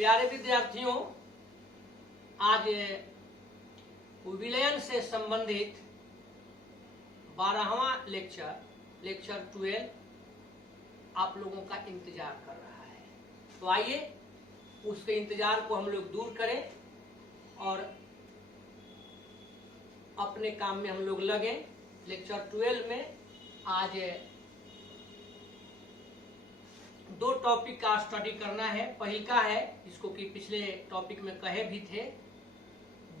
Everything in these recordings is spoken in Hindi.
प्यारे विद्यार्थियों, आज विलयन से संबंधित 12वां लेक्चर 12 आप लोगों का इंतजार कर रहा है। तो आइए उसके इंतजार को हम लोग दूर करें और अपने काम में हम लोग लगे। लेक्चर 12 में आज 2 टॉपिक का स्टडी करना है। पहल का है, इसको कि पिछले टॉपिक में कहे भी थे,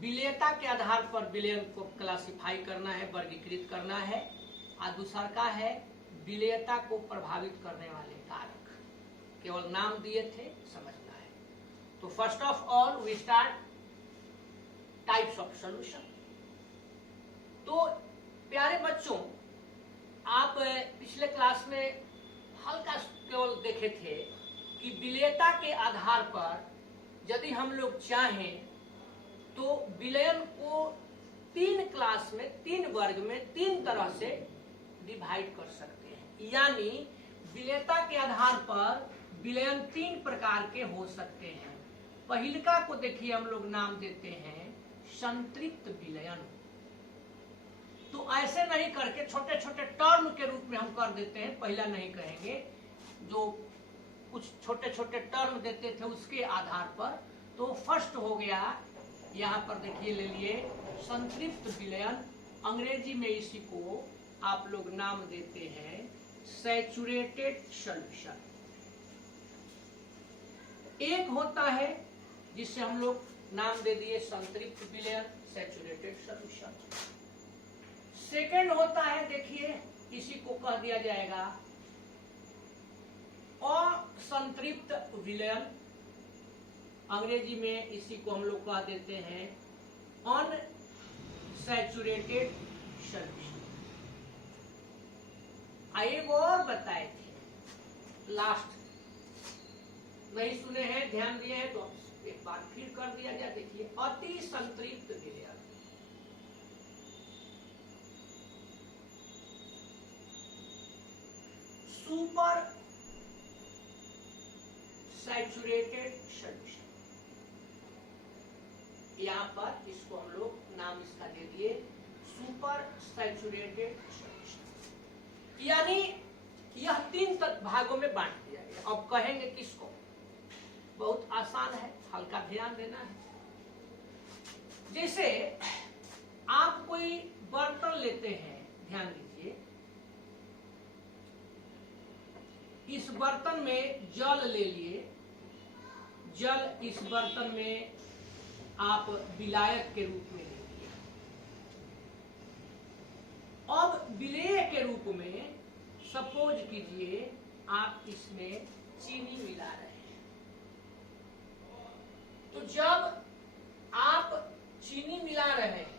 विलेयता के आधार पर विलयन को क्लासिफाई करना है, वर्गीकृत करना है। और दूसरा का है विलेयता को प्रभावित करने वाले कारक, केवल नाम दिए थे, समझना है। तो first of all we start types of solution. तो प्यारे बच्चों, आप पिछले क्लास में हल्का केवल देखे थे कि विलेयता के आधार पर यदि हम लोग चाहें तो विलयन को 3 क्लास में, 3 वर्ग में 3 तरह से डिवाइड कर सकते हैं। यानी विलेयता के आधार पर विलयन 3 प्रकार के हो सकते हैं। पहिलका को देखिए हम लोग नाम देते हैं संतृप्त विलयन। तो ऐसे नहीं करके छोटे छोटे टर्म के रूप में हम कर देते हैं, पहला नहीं कहेंगे, जो कुछ छोटे छोटे टर्म देते थे उसके आधार पर। तो फर्स्ट हो गया, यहाँ पर देखिए ले लिए संतृप्त विलयन, अंग्रेजी में इसी को आप लोग नाम देते हैं सैचुरेटेड सॉल्यूशन। एक होता है जिससे हम लोग नाम दे दिए संतृप्त विलयन, सैचुरेटेड सॉल्यूशन। सेकेंड होता है, देखिए इसी को कह दिया जाएगा असंतृप्त विलयन, अंग्रेजी में इसी को हम लोग कह देते हैं अनसैचुरेटेड सॉल्यूशन। एक और बताए थे, लास्ट नहीं सुने हैं, ध्यान दिए हैं तो एक बार फिर कर दिया जाए। देखिए अति संतृप्त विलयन, सुपर सैचुरेटेड सॉल्यूशन। यहां पर इसको हम लोग नाम इसका दे दिए सुपर सैचुरेटेड सॉल्यूशन। यानी यह 3 भागों में बांट दिया गया। अब कहेंगे किसको? बहुत आसान है, हल्का ध्यान देना है। जैसे आप कोई बर्तन लेते हैं, ध्यान दीजिए, इस बर्तन में जल ले लिए, जल इस बर्तन में आप विलायक के रूप में ले लिए। अब विलेय के रूप में सपोज कीजिए आप इसमें चीनी मिला रहे हैं। तो जब आप चीनी मिला रहे हैं,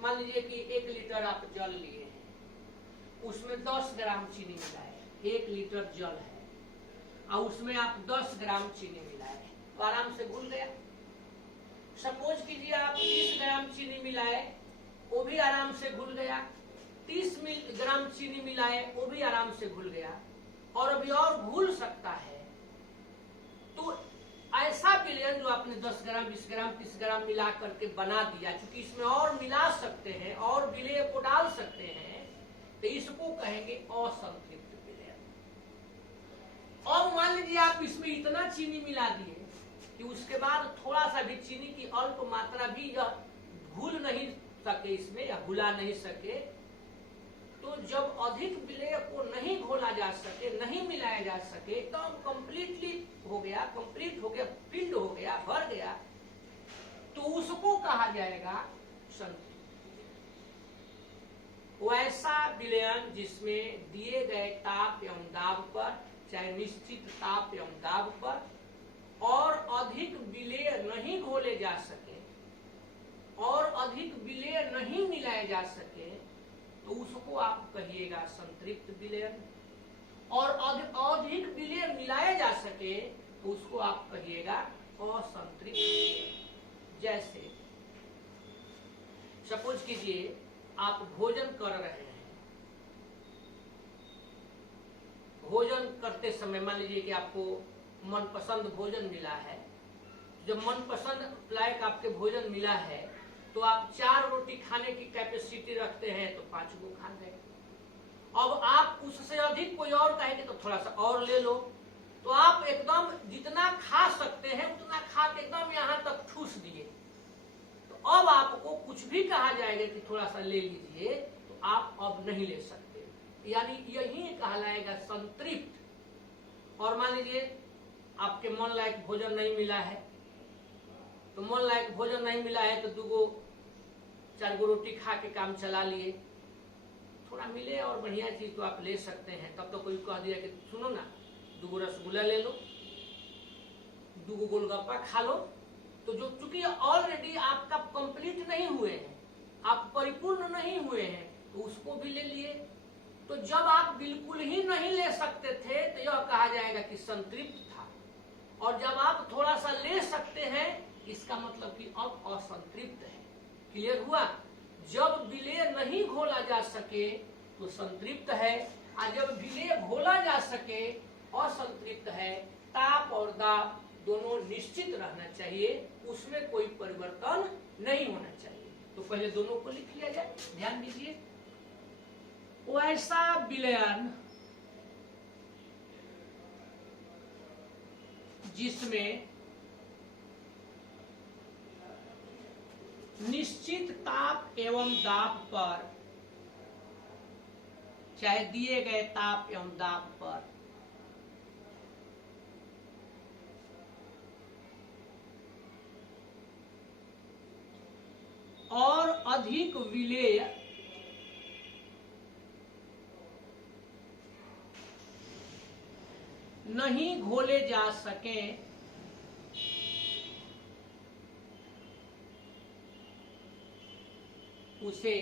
मान लीजिए कि 1 लीटर आप जल लिए हैं, उसमें 10 ग्राम चीनी मिलाए, 1 लीटर जल है और उसमें आप 10 ग्राम चीनी मिलाए तो आराम से घुल गया। सपोज कीजिए आप 30 ग्राम चीनी मिलाए, वो भी आराम से घुल गया। 30 ग्राम चीनी मिलाए, वो भी आराम से घुल गया। और अभी और घुल सकता है। तो ऐसा विलयन जो आपने 10 ग्राम, 20 ग्राम, 30 ग्राम मिला करके बना दिया, क्योंकि इसमें और मिला सकते हैं और विलेय को डाल सकते हैं, तो इसको कहेंगे असंतृप्त विलयन। और मान लीजिए आप इसमें इतना चीनी मिला दिए कि उसके बाद थोड़ा सा भी चीनी की अल्प मात्रा भी यह घुल नहीं सके इसमें, या घुला नहीं सके, तो जब अधिक विलेय को नहीं घोला जा सके, नहीं मिलाया जा सके, एकदम कंप्लीटली हो गया, कंप्लीट हो गया, फिल्ड हो गया, भर गया, तो उसको कहा जाएगा संतृप्त। वैसा विलयन जिसमें दिए गए ताप एवं दाब पर, चाहे निश्चित ताप एवं दाब पर, और अधिक विलेय नहीं घोले जा सके और अधिक विलेय नहीं मिलाए जा सके, तो उसको आप कहिएगा संतृप्त विलयन। और अधिक विलेय मिलाया जा सके तो उसको आप कहिएगा असंतृप्त विलयन। जैसे सपोज कीजिए आप भोजन कर रहे हैं, भोजन करते समय मान लीजिए कि आपको मनपसंद भोजन मिला है, जब मनपसंद लायक आपके भोजन मिला है तो आप 4 रोटी खाने की कैपेसिटी रखते हैं तो 5 गो खा गए। अब आप उससे अधिक कोई और कहेंगे तो थोड़ा सा और ले लो, तो आप एकदम जितना खा सकते हैं उतना खा के एकदम यहाँ तक ठूस दिए। तो अब आपको कुछ भी कहा जाएगा कि थोड़ा सा ले लीजिए तो आप अब नहीं ले सकते, यानी यही कहलाएगा संतृप्त। और मान लीजिए आपके मन लायक भोजन नहीं मिला है, तो मन लायक भोजन नहीं मिला है तो 2-4 गो रोटी खा के काम चला लिए। थोड़ा मिले और बढ़िया चीज तो आप ले सकते हैं। तब तो कोई कह दिया कि सुनो ना 2 गो रसगुल्ला ले लो, 2 गो गोलगप्पा खा लो, तो जो चूंकि ऑलरेडी आपका कंप्लीट नहीं हुए हैं, आप परिपूर्ण नहीं हुए हैं, तो उसको भी ले लिए। तो जब आप बिल्कुल ही नहीं ले सकते थे तो यह कहा जाएगा कि संतृप्त था, और जब आप थोड़ा सा ले सकते हैं इसका मतलब कि अब असंतृप्त है। क्लियर हुआ? जब विलेय नहीं घोला जा सके तो संतृप्त है, और जब विलेय घोला जा सके असंतृप्त है। ताप और दाब दोनों निश्चित रहना चाहिए, उसमें कोई परिवर्तन नहीं होना चाहिए। तो पहले दोनों को लिख लिया जाए, ध्यान दीजिए। वैसा विलयन जिसमें निश्चित ताप एवं दाब पर, चाहे दिए गए ताप एवं दाब पर और अधिक विलेय नहीं घोले जा सके उसे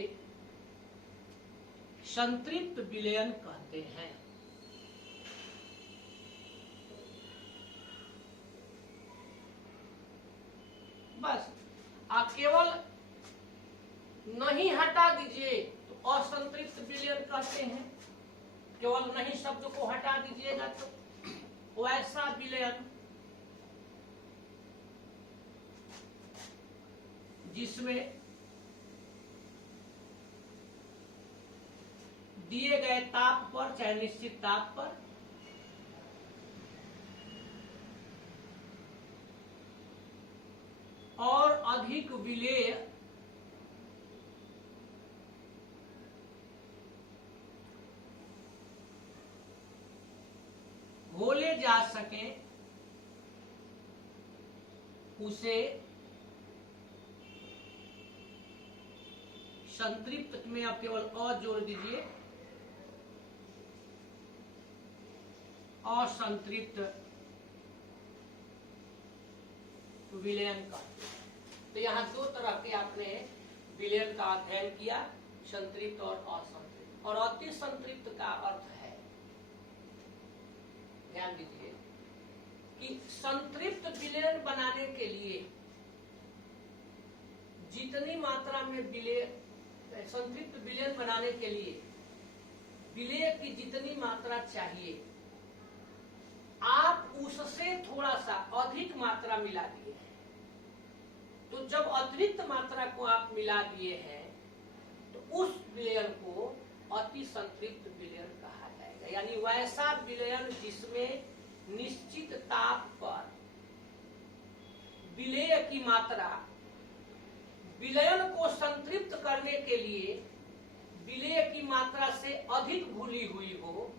संतृप्त विलयन कहते हैं। बस आप केवल नहीं हटा दीजिए तो असंतृप्त विलयन कहते हैं। केवल नहीं शब्द को हटा दीजिएगा तो वैसा विलयन जिसमें दिए गए ताप पर, चाहे निश्चित ताप पर, और अधिक विलेय घोले जा सके उसे संतृप्त में आप केवल अ जोड़ दीजिए, असंतृप्त विलयन का। तो यहाँ 2 तरह के आपने विलयन का अध्ययन किया, संतृप्त और असंतृप्त। और अति संतृप्त का अर्थ है, ध्यान दीजिए कि संतृप्त विलयन बनाने के लिए जितनी मात्रा में विलेय, संतृप्त विलयन बनाने के लिए विलेय की जितनी मात्रा चाहिए आप उससे थोड़ा सा अधिक मात्रा मिला दिए हैं। तो जब अतिरिक्त मात्रा को आप मिला दिए हैं तो उस विलयन को अति संतृप्त विलयन कहा जाएगा। यानी वैसा विलयन जिसमें निश्चित ताप पर विलेय की मात्रा विलयन को संतृप्त करने के लिए विलेय की मात्रा से अधिक घुली हुई हो,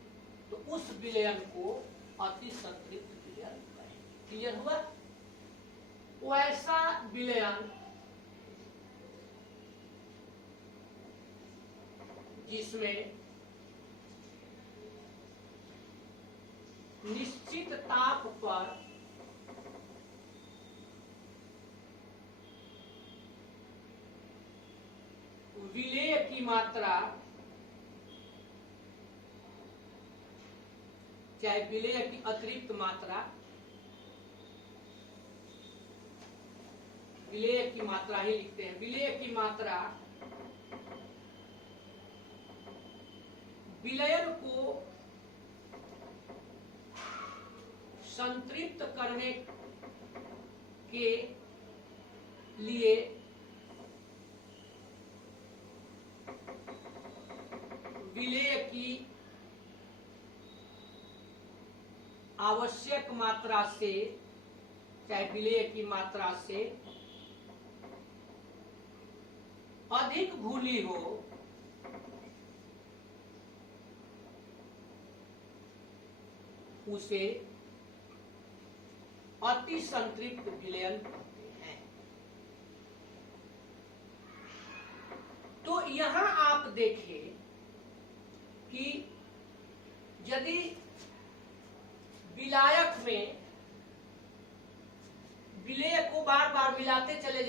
तो उस विलयन को अति संतृप्त विलयन कहें। क्लियर हुआ? वैसा विलयन जिसमें निश्चित ताप पर विलेय की मात्रा, चाहे विलेय की अतिरिक्त मात्रा, विलेय की मात्रा ही लिखते हैं, विलेय की मात्रा विलयन को संतृप्त करने के लिए विलेय की आवश्यक मात्रा से, चाहे विलेय की मात्रा से अधिक घुली हो, उसे अति संतृप्त विलयन कहते हैं। तो यहां आप देखिए कि यदि विलायक में विलेय को बार बार मिलाते चले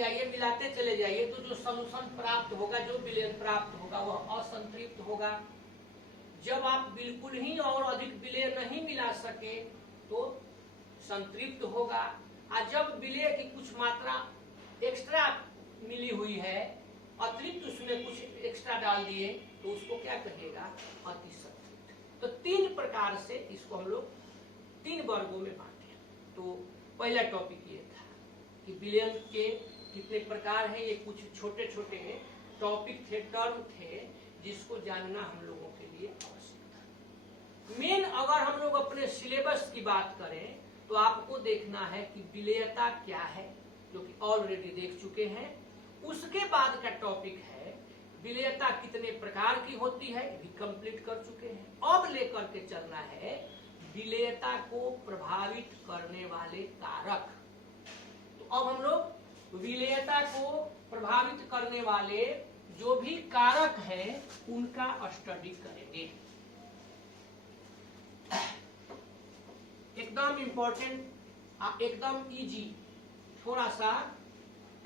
जाइए तो जो सॉल्यूशन प्राप्त होगा, जो विलयन प्राप्त होगा वह असंतृप्त होगा। जब आप बिल्कुल ही और अधिक विलेय नहीं मिला सके तो संतृप्त होगा, और जब विलेय की कुछ मात्रा एक्स्ट्रा मिली हुई है, अतिरिक्त उसमें कुछ एक्स्ट्रा डाल दिए, तो उसको क्या कहेगा, अति संतृप्त। तो तीन प्रकार से इसको हम लोग तीन वर्गों में बांटे। तो पहला टॉपिक ये था कि विलयन के कितने प्रकार हैं। ये कुछ छोटे छोटे टॉपिक थे, टर्म थे, जिसको जानना हम लोगों के लिए आवश्यक था। मेन अगर हम लोग अपने सिलेबस की बात करें तो आपको देखना है कि विलेयता क्या है, जो कि ऑलरेडी देख चुके हैं। उसके बाद का टॉपिक है विलेयता कितने प्रकार की होती है, भी कंप्लीट कर चुके हैं। अब लेकर के चलना है विलेयता को प्रभावित करने वाले कारक। तो अब हम लोग विलेयता को प्रभावित करने वाले जो भी कारक हैं उनका स्टडी करेंगे। एकदम इंपॉर्टेंट, एकदम इजी, थोड़ा सा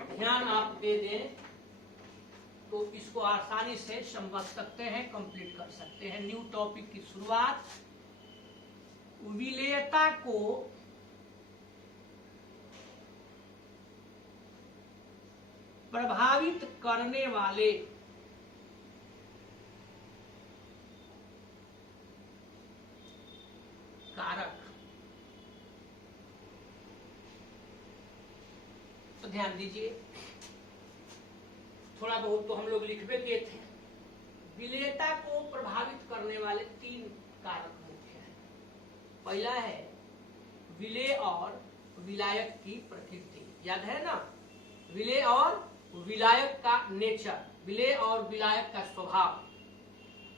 ध्यान आप दे दें तो इसको आसानी से समझ सकते हैं, कंप्लीट कर सकते हैं। न्यू टॉपिक की शुरुआत, विलेयता को प्रभावित करने वाले कारक। तो ध्यान दीजिए, थोड़ा बहुत तो हम लोग लिखबे किए थे। विलेयता को प्रभावित करने वाले तीन कारक मुख्य हैं। पहला है विलेय और विलायक की प्रकृति, याद है ना, विलेय और विलायक का नेचर, विलेय और विलायक का स्वभाव।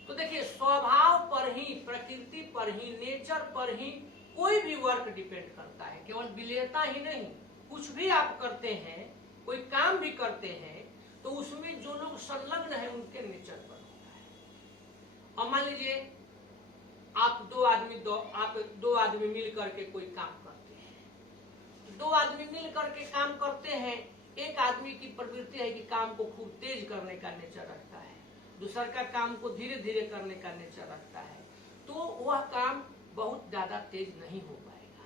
तो देखिए, स्वभाव पर ही, प्रकृति पर ही, नेचर पर ही कोई भी वर्क डिपेंड करता है। केवल विलेयता ही नहीं, कुछ भी आप करते हैं, कोई काम भी करते हैं, तो उसमें जो लोग संलग्न है उनके नेचर पर होता है। अब मान लीजिए आप दो आदमी मिल करके कोई काम करते हैं। दो आदमी मिल करके काम करते हैं, एक आदमी की प्रवृत्ति है कि काम को खूब तेज करने का नेचर रखता है, दूसरा का काम को धीरे धीरे करने का नेचर रखता है, तो वह काम बहुत ज्यादा तेज नहीं हो पाएगा।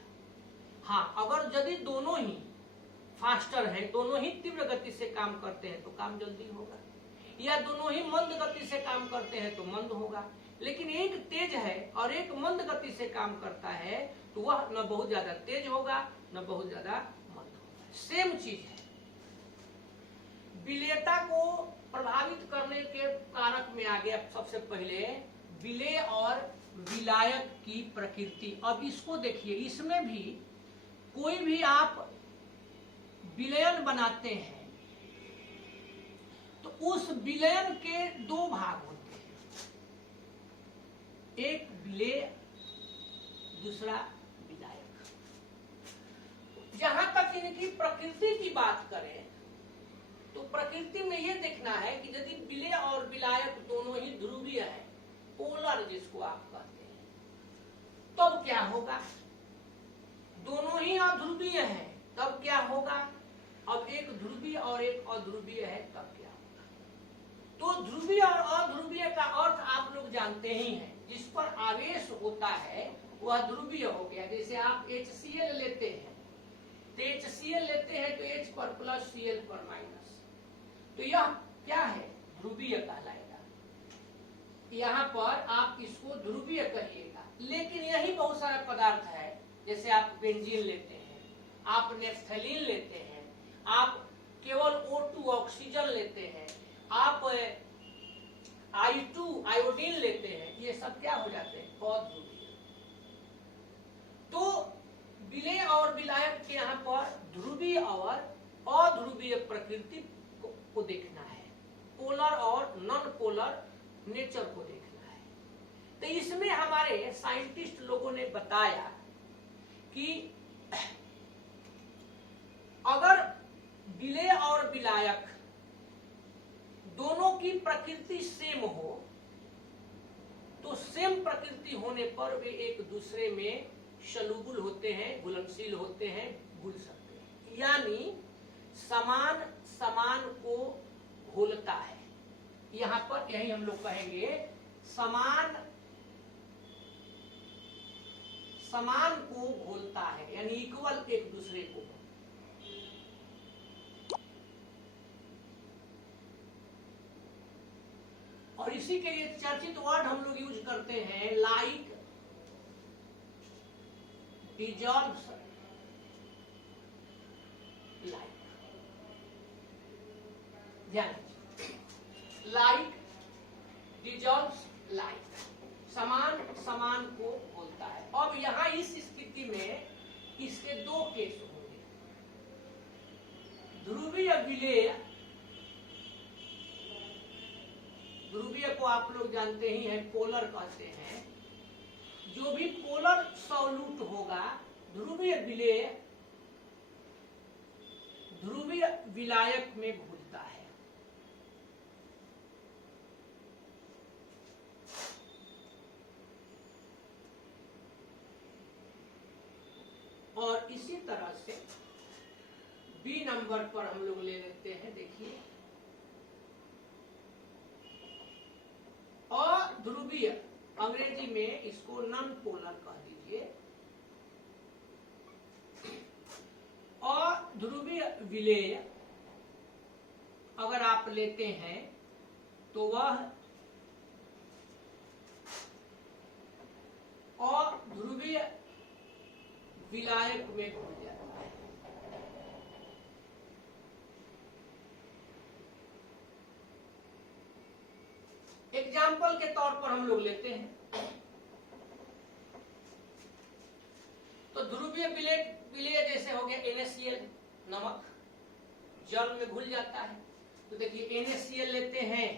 हाँ, अगर यदि दोनों ही फास्टर है, दोनों ही तीव्र गति से काम करते हैं तो काम जल्दी होगा, या दोनों ही मंद गति से काम करते हैं तो मंद होगा। लेकिन एक तेज है और एक मंद गति से काम करता है तो वह न बहुत ज्यादा तेज होगा न बहुत ज्यादा मंद होगा। सेम चीज है। विलेयता को प्रभावित करने के कारक में आ गया सबसे पहले विलेय और विलायक की प्रकृति। अब इसको देखिए, इसमें भी कोई भी आप विलयन बनाते हैं तो उस विलयन के दो भाग होते हैं, एक विलेय, दूसरा विलायक। जहां तक इनकी प्रकृति की बात करें तो प्रकृति में यह देखना है कि यदि विलेय और विलायक दोनों ही ध्रुवीय है, पोलर जिसको आप कहते हैं, तब क्या होगा। दोनों ही अध्रुवीय है तब क्या होगा। अब एक ध्रुवीय और एक अध्रुवीय है तब क्या होगा। तो ध्रुवीय और अध्रुवीय का अर्थ आप लोग जानते ही हैं, जिस पर आवेश होता है वह ध्रुवीय हो गया। जैसे आप HCl लेते हैं तो HCl लेते हैं तो H पर प्लस Cl पर माइनस, तो यह क्या है, ध्रुवीय कहलाएगा। यहाँ पर आप इसको ध्रुवीय कहिएगा। लेकिन यही बहुत सारा पदार्थ है, जैसे आप बेंजीन लेते हैं, आप नेफ्थलीन लेते हैं, आप केवल O2 ऑक्सीजन लेते हैं, आप I2 आयोडीन लेते हैं, ये सब क्या हो जाते हैं? अध्रुवीय। तो विलेय और विलायक के यहाँ पर ध्रुवीय और अध्रुवीय प्रकृति को देखना है, पोलर और नॉन पोलर नेचर को देखना है। तो इसमें हमारे साइंटिस्ट लोगों ने बताया कि अगर विलेय और विलायक दोनों की प्रकृति सेम हो तो सेम प्रकृति होने पर वे एक दूसरे में सलूबुल होते हैं, घुलनशील होते हैं, घुल सकते हैं, यानी समान समान को घोलता है। यहां पर यही हम लोग कहेंगे समान समान को घोलता है, यानी इक्वल एक दूसरे को। और इसी के लिए चर्चित वर्ड हम लोग यूज करते हैं, लाइक डिजॉल्व्स लाइक। ध्यान, लाइक डिजॉल्व्स लाइक, समान समान को बोलता है। अब यहां इस स्थिति में इसके दो केस होंगे, ध्रुवीय विलेय। ध्रुवीय को आप लोग जानते ही हैं, पोलर कहते हैं। जो भी पोलर सॉल्यूट होगा, ध्रुवीय विलेय ध्रुवीय विलायक में घुलता है। और इसी तरह से बी नंबर पर हम लोग ले लेते हैं, देखिए अध्रुवीय, अंग्रेजी में इसको नॉन पोलर कह दीजिए। अध्रुवीय विलेय अगर आप लेते हैं तो वह अध्रुवीय विलायक में घुल जाता है। एग्जाम्पल के तौर पर हम लोग लेते हैं तो ध्रुवीय विलेय जैसे हो गया NaCl, नमक जल में घुल जाता है। तो देखिए NaCl लेते हैं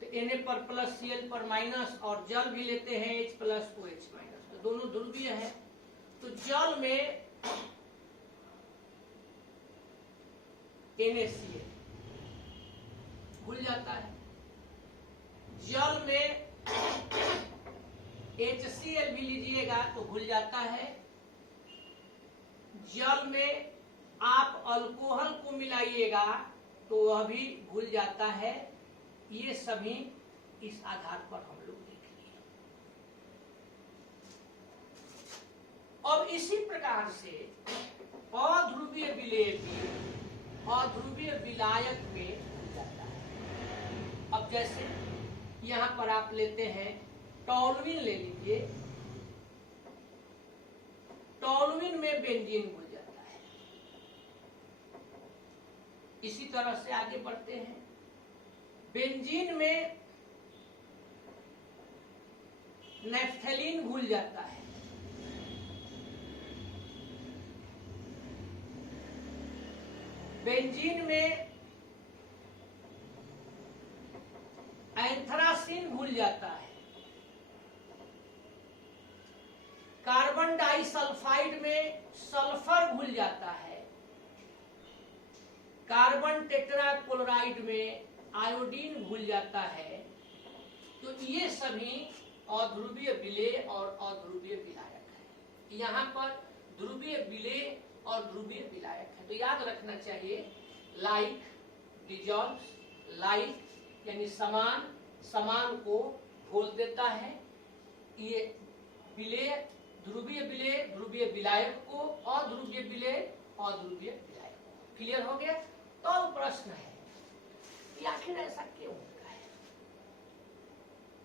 तो Na पर प्लस Cl पर माइनस, और जल भी लेते हैं H प्लस OH माइनस, तो दोनों ध्रुवीय है। तो जल में NaCl घुल जाता है, जल में HCl भी लीजिएगा तो घुल जाता है, जल में आप अल्कोहल को मिलाइएगा तो वह भी घुल जाता है। ये सभी इस आधार पर हम लोग देख लिए। और इसी प्रकार से अध्रुवीय विलेय भी अध्रुवीय विलायक में घुल जाता है। अब जैसे यहां पर आप लेते हैं टॉलुइन, ले लीजिए, टॉलुइन में बेंजीन घुल जाता है। इसी तरह से आगे बढ़ते हैं, बेंजीन में नेफ्थलीन घुल जाता है, बेंजीन में एंथ्रासीन घुल जाता है, कार्बन डाइसल्फाइड में सल्फर घुल जाता है, कार्बन टेट्राक्लोराइड में आयोडीन घुल जाता है। तो ये सभी अध्रुवीय विलेय और अध्रुवीय विलायक है। यहाँ पर ध्रुवीय विलेय और ध्रुवीय विलायक है। तो याद रखना चाहिए, लाइक डिजॉल्व्स लाइक, यानी समान समान को घोल देता है। ये विलेय ध्रुवीय विलेय ध्रुवीय विलायक को, अध्रुवीय विलेय अध्रुवीय विलायक को। क्लियर हो गया? तो अब प्रश्न है कि आखिर ऐसा क्यों होता है?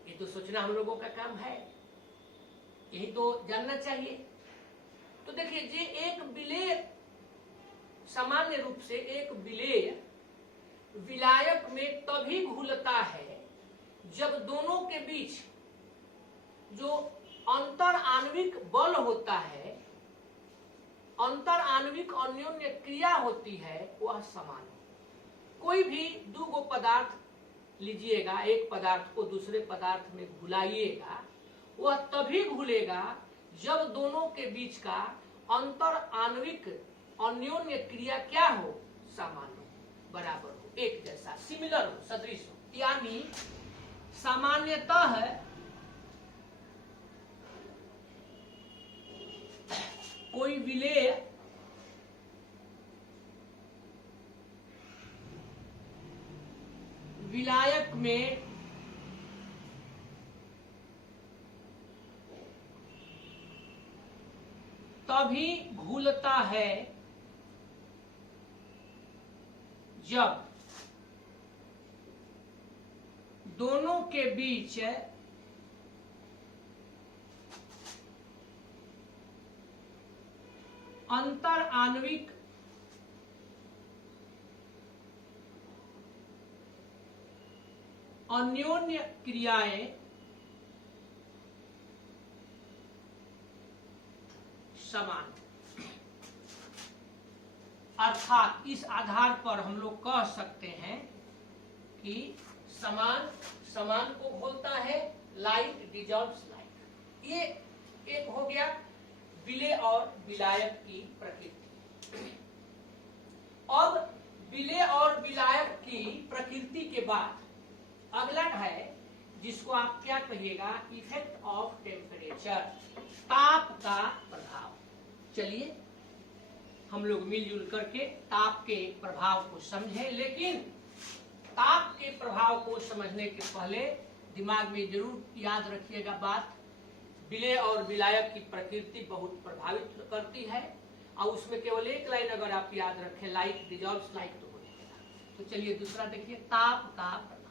ये तो सोचना हम लोगों का काम है, यही तो जानना चाहिए। तो देखिए जे एक विलेय, सामान्य रूप से एक विलेय विलायक में तभी घुलता है जब दोनों के बीच जो अंतर आणविक बल होता है, अंतर आणविक अन्योन्य क्रिया होती है, वह समान हो। कोई भी दो गो पदार्थ लीजिएगा, एक पदार्थ को दूसरे पदार्थ में घुलाइएगा, वह तभी घुलेगा जब दोनों के बीच का अंतर आणविक अन्योन्य क्रिया क्या हो, समान हो, बराबर हो, एक जैसा, सिमिलर हो, सदृश हो। यानी सामान्यतः कोई विलेय विलायक में तभी घुलता है जब दोनों के बीच अंतर आणविक अन्योन्य क्रियाएं समान। अर्थात इस आधार पर हम लोग कह सकते हैं कि समान समान को घोलता है, लाइट डिजॉल्व्स लाइट। ये एक हो गया विलेय और विलायक की प्रकृति। अब विलेय और विलायक की प्रकृति के बाद अगला है जिसको आप क्या कहिएगा, इफेक्ट ऑफ टेम्परेचर, ताप का प्रभाव। चलिए हम लोग मिलजुल करके ताप के प्रभाव को समझें, लेकिन ताप के प्रभाव को समझने के पहले दिमाग में जरूर याद रखिएगा बात, विलेय और विलायक की प्रकृति बहुत प्रभावित करती है, और उसमें केवल एक लाइन अगर आप याद रखें, लाइट डिजॉल्व्स लाइट, तो हो जाएगा। तो चलिए दूसरा देखिए, ताप का प्रभाव।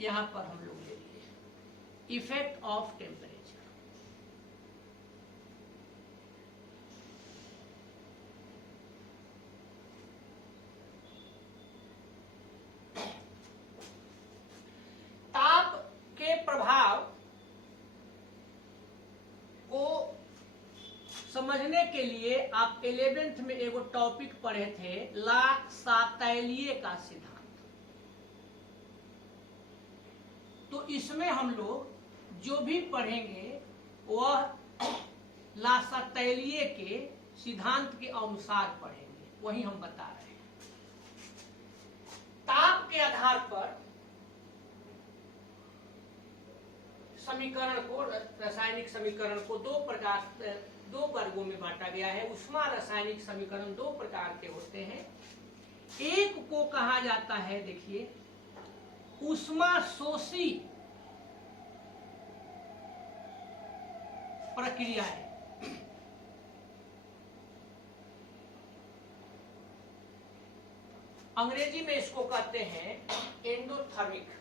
यहां पर हम लोग ले लिए इफेक्ट ऑफ टेम्परेचर। ताप के प्रभाव को समझने के लिए आप 11th में एगो टॉपिक पढ़े थे, ला सातैलिए का सिद्धांत। तो इसमें हम लोग जो भी पढ़ेंगे वह ला सातैलिए के सिद्धांत के अनुसार पढ़ेंगे, वही हम बता रहे हैं। ताप के आधार पर समीकरण को, रासायनिक समीकरण को दो वर्गों में बांटा गया है। ऊष्मा रासायनिक समीकरण दो प्रकार के होते हैं। एक को कहा जाता है, देखिए, ऊष्मा शोषी प्रक्रिया है। अंग्रेजी में इसको कहते हैं एंडोथर्मिक।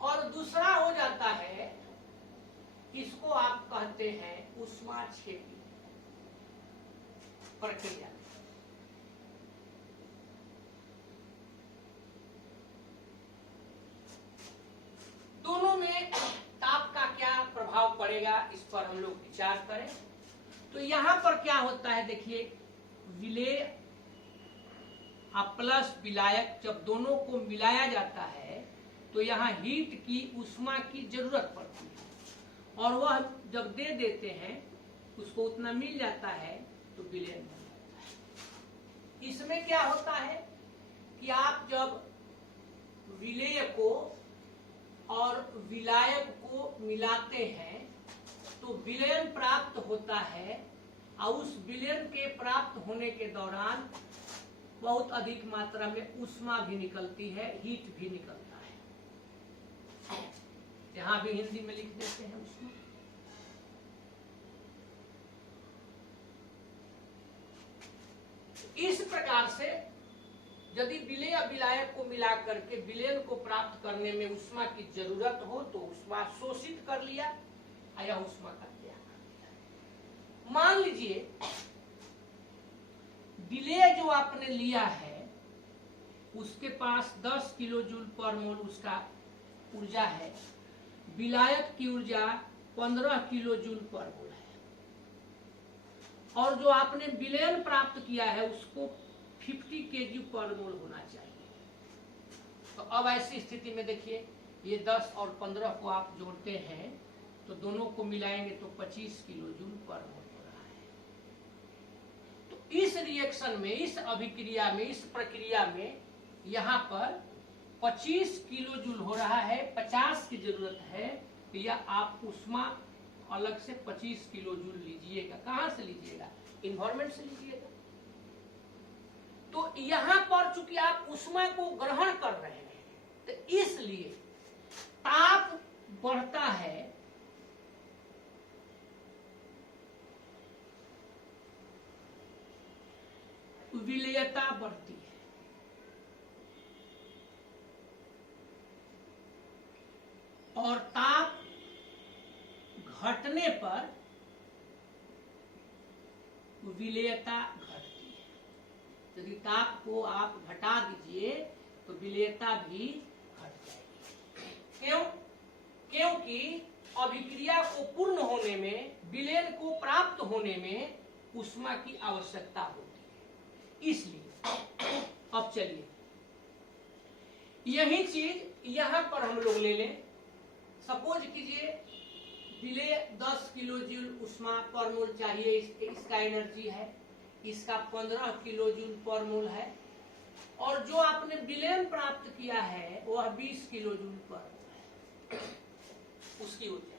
और दूसरा हो जाता है, इसको आप कहते हैं ऊष्माक्षेपी प्रक्रिया। दोनों में ताप का क्या प्रभाव पड़ेगा, इस पर हम लोग विचार करें। तो यहां पर क्या होता है, देखिए, विलेय प्लस विलायक, जब दोनों को मिलाया जाता है तो यहाँ हीट की, ऊष्मा की जरूरत पड़ती है, और वह जब दे देते हैं उसको उतना मिल जाता है तो विलयन बन जाता है। इसमें क्या होता है कि आप जब विलेय को और विलायक को मिलाते हैं तो विलयन प्राप्त होता है, और उस विलयन के प्राप्त होने के दौरान बहुत अधिक मात्रा में ऊष्मा भी निकलती है, हीट भी निकलता है। यहां भी हिंदी में लिख देते हैं उसमें। इस प्रकार से यदि विलेय या विलायक को मिला करके विलयन को प्राप्त करने में ऊष्मा की जरूरत हो तो ऊष्मा शोषित कर लिया, या ऊष्मा का त्याग। मान लीजिए विलेय जो आपने लिया है उसके पास 10 किलो जूल पर मोल उसका ऊर्जा है, विलायक की ऊर्जा 15 किलो जूल पर मोल है, और जो आपने विलयन प्राप्त किया है उसको 50 केजी पर मोल होना चाहिए। तो अब ऐसी स्थिति में देखिए ये 10 और 15 को आप जोड़ते हैं तो दोनों को मिलाएंगे तो 25 किलो जूल पर मोल हो रहा है। तो इस रिएक्शन में, इस अभिक्रिया में, इस प्रक्रिया में यहाँ पर 25 किलो जूल हो रहा है, 50 की जरूरत है, तो यह आप ऊष्मा अलग से 25 किलो जूल लीजिएगा। कहां से लीजिएगा? इन्वायरमेंट से लीजिएगा। तो यहां पर चूंकि आप ऊष्मा को ग्रहण कर रहे हैं तो इसलिए ताप बढ़ता है, विलेयता बढ़ती है, और ताप घटने पर विलेयता घटती है। यदि ताप को आप घटा दीजिए तो विलेयता भी घट जाएगी। क्यों? क्योंकि अभिक्रिया को पूर्ण होने में, विलयन को प्राप्त होने में ऊष्मा की आवश्यकता होती है। इसलिए अब चलिए यही चीज यहां पर हम लोग ले लें। सपोज कीजिए विलेय 10 किलो जूल ऊष्मा पर मोल चाहिए, इसका एनर्जी है, इसका 15 किलो जूल पर मोल है, और जो आपने विलयन प्राप्त किया है वह 20 किलो जूल पर मोल है उसकी ऊर्जा।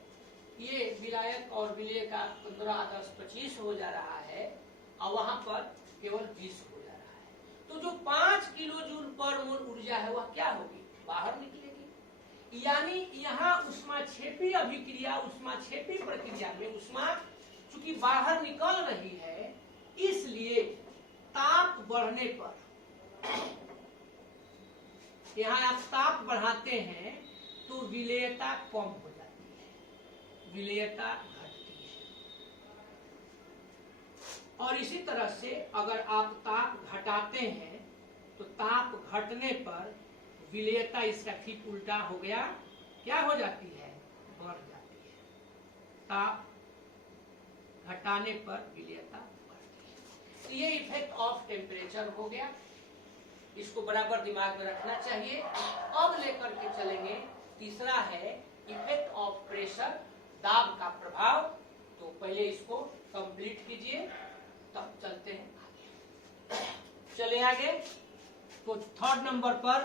ये विलायक और विलेय का 15, 10, 25 हो जा रहा है और वहां पर केवल 20 हो जा रहा है। तो जो 5 किलो जूल पर मोल ऊर्जा है वह क्या होगी? बाहर निकलेगी। यानी यहाँ ऊष्माक्षेपी अभिक्रिया, ऊष्माक्षेपी प्रक्रिया में ऊष्मा चूंकि बाहर निकल रही है, इसलिए ताप बढ़ने पर, यहाँ आप ताप बढ़ाते हैं तो विलेयता कम हो जाती है, विलेयता घटती है। और इसी तरह से अगर आप ताप घटाते हैं तो ताप घटने पर विलेयता इसका ठीक उल्टा हो गया, क्या हो जाती है? बढ़ जाती है। ताप घटाने पर विलेयता बढ़ती है। तो ये इफेक्ट ऑफ टेम्परेचर हो गया, इसको बराबर दिमाग में रखना चाहिए। अब लेकर के चलेंगे, तीसरा है इफेक्ट ऑफ प्रेशर, दाब का प्रभाव। तो पहले इसको कंप्लीट कीजिए तब चलते हैं आगे। चले आगे। तो थर्ड नंबर पर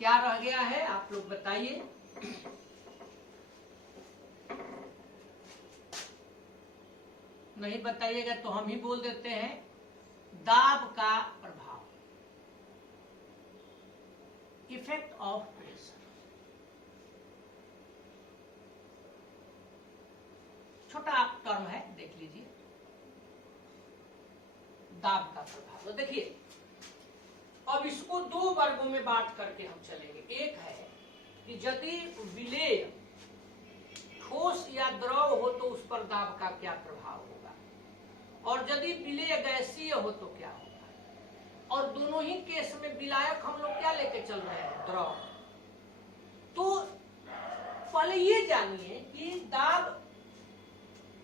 क्या रह गया है आप लोग बताइए। नहीं बताइएगा तो हम ही बोल देते हैं। दाब का प्रभाव, इफेक्ट ऑफ प्रेशर। छोटा टर्म है, देख लीजिए। दाब का प्रभाव। तो देखिए अब इसको दो वर्गों में बांट करके हम चलेंगे। एक है कि यदि विलेय ठोस या द्रव हो तो उस पर दाब का क्या प्रभाव होगा, और यदि विलेय गैसीय हो तो क्या होगा। और दोनों ही केस में विलायक हम लोग क्या लेके चल रहे हैं? द्रव। तो पहले ये जानिए कि दाब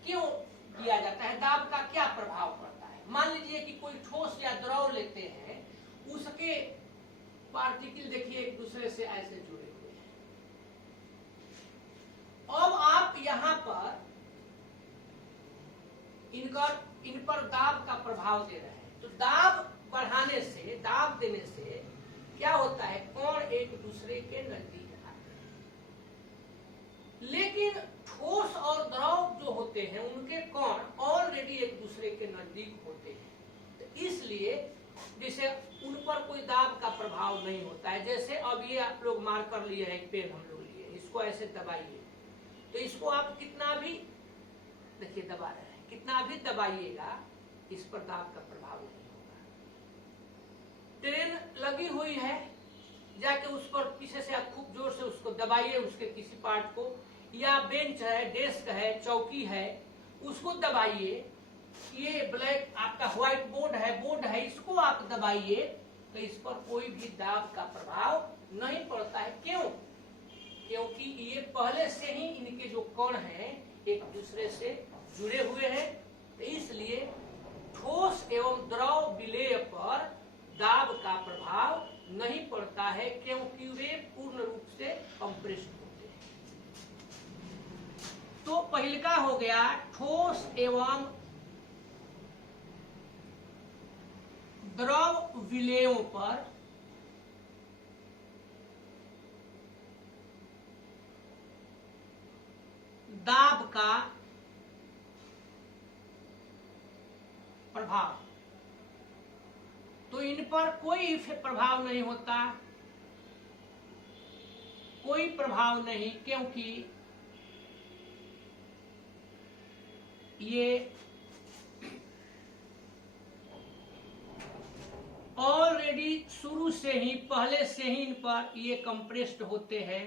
क्यों दिया जाता है, दाब का क्या प्रभाव पड़ता है। मान लीजिए कि कोई ठोस या द्रव लेते हैं, उसके पार्टिकल देखिए एक दूसरे से ऐसे जुड़े हुए हैं। अब आप यहां पर इन पर दाब का प्रभाव दे रहे हैं, तो दाब बढ़ाने से, दाब देने से क्या होता है? कण एक दूसरे के नजदीक आते हैं। लेकिन ठोस और द्रव जो होते हैं उनके कण ऑलरेडी एक दूसरे के नजदीक होते हैं, तो इसलिए जैसे उन पर कोई दाब का प्रभाव नहीं होता है। जैसे अब ये आप लोग मार कर लिए है, एक पेन हम लोग लिए, इसको ऐसे दबाइए तो इसको आप कितना भी देखिए दबा रहे हैं, कितना भी दबाइएगा इस पर दाब का प्रभाव नहीं होगा। ट्रेन लगी हुई है, जाके उस पर पीछे से आप खूब जोर से उसको दबाइए, उसके किसी पार्ट को, या बेंच है, डेस्क है, चौकी है, उसको दबाइए। ये ब्लैक आपका व्हाइट बोर्ड है, इसको आप दबाइए तो इस पर कोई भी दाब का प्रभाव नहीं पड़ता है। क्यों? क्योंकि ये पहले से ही इनके जो कण हैं एक दूसरे से जुड़े हुए हैं। तो इसलिए ठोस एवं द्रव विलेय पर दाब का प्रभाव नहीं पड़ता है, क्योंकि वे पूर्ण रूप से कंप्रेस्ड होते हैं। तो पहला हो गया ठोस एवं द्रव विलेयों पर दाब का प्रभाव। तो इन पर कोई प्रभाव नहीं होता, कोई प्रभाव नहीं, क्योंकि ये ऑलरेडी शुरू से ही, पहले से ही इन पर ये कंप्रेस्ड होते हैं।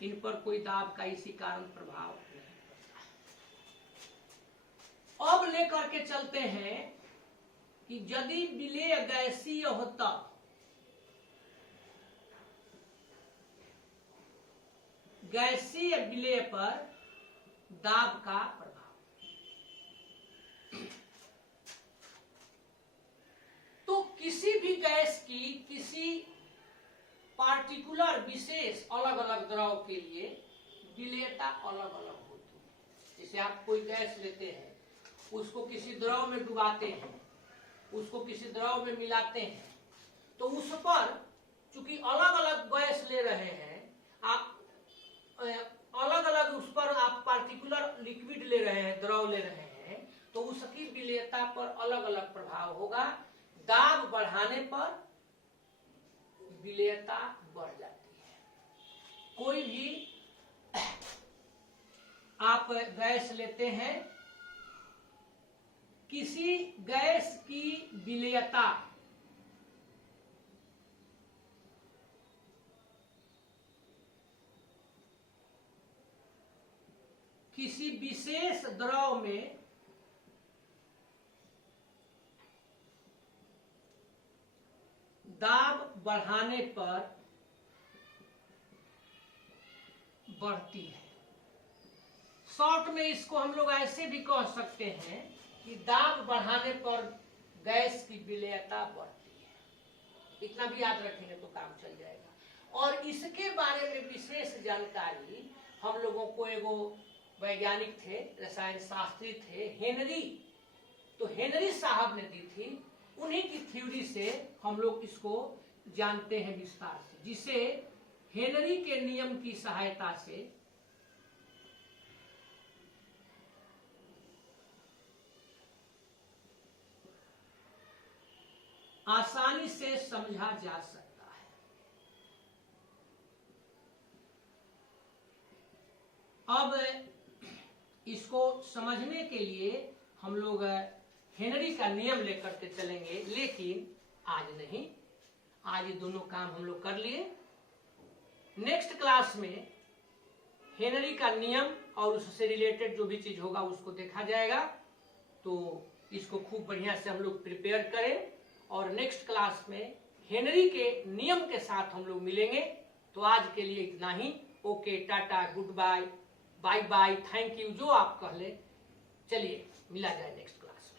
इन पर कोई दाब का इसी कारण प्रभाव नहीं पड़ता। अब लेकर के चलते हैं कि यदि विलेय गैसीय होता, गैसीय विलेय पर दाब का प्रभाव। तो किसी भी गैस की किसी पार्टिकुलर विशेष अलग अलग द्रव के लिए विलेयता अलग अलग होती है। जैसे आप कोई गैस लेते हैं, उसको किसी द्रव में डुबाते हैं, उसको किसी द्रव में मिलाते हैं, तो उस पर चूंकि अलग अलग गैस ले रहे हैं आप, अलग अलग उस पर आप पार्टिकुलर लिक्विड ले रहे हैं, द्रव ले रहे हैं, तो उसकी विलेयता पर अलग अलग प्रभाव होगा। दाब बढ़ाने पर विलेयता बढ़ जाती है। कोई भी आप गैस लेते हैं, किसी गैस की विलेयता किसी विशेष द्रव में दाब बढ़ाने पर बढ़ती है। शॉर्ट में इसको हम लोग ऐसे भी कह सकते हैं कि दाब बढ़ाने पर गैस की विलेयता बढ़ती है। इतना भी याद रखेंगे तो काम चल जाएगा। और इसके बारे में विशेष जानकारी हम लोगों को, एगो वैज्ञानिक थे, रसायन शास्त्री थे, हेनरी, तो हेनरी साहब ने दी थी। उन्हीं की थ्योरी से हम लोग इसको जानते हैं विस्तार से, जिसे हेनरी के नियम की सहायता से आसानी से समझा जा सकता है। अब इसको समझने के लिए हम लोग हेनरी का नियम लेकर के चलेंगे, लेकिन आज नहीं। आज ये दोनों काम हम लोग कर लिए। नेक्स्ट क्लास में हेनरी का नियम और उससे रिलेटेड जो भी चीज होगा उसको देखा जाएगा। तो इसको खूब बढ़िया से हम लोग प्रिपेयर करें और नेक्स्ट क्लास में हेनरी के नियम के साथ हम लोग मिलेंगे। तो आज के लिए इतना ही। Okay, tata, good bye, bye bye, thank you, जो आप कह ले। चलिए मिला जाए नेक्स्ट क्लास में।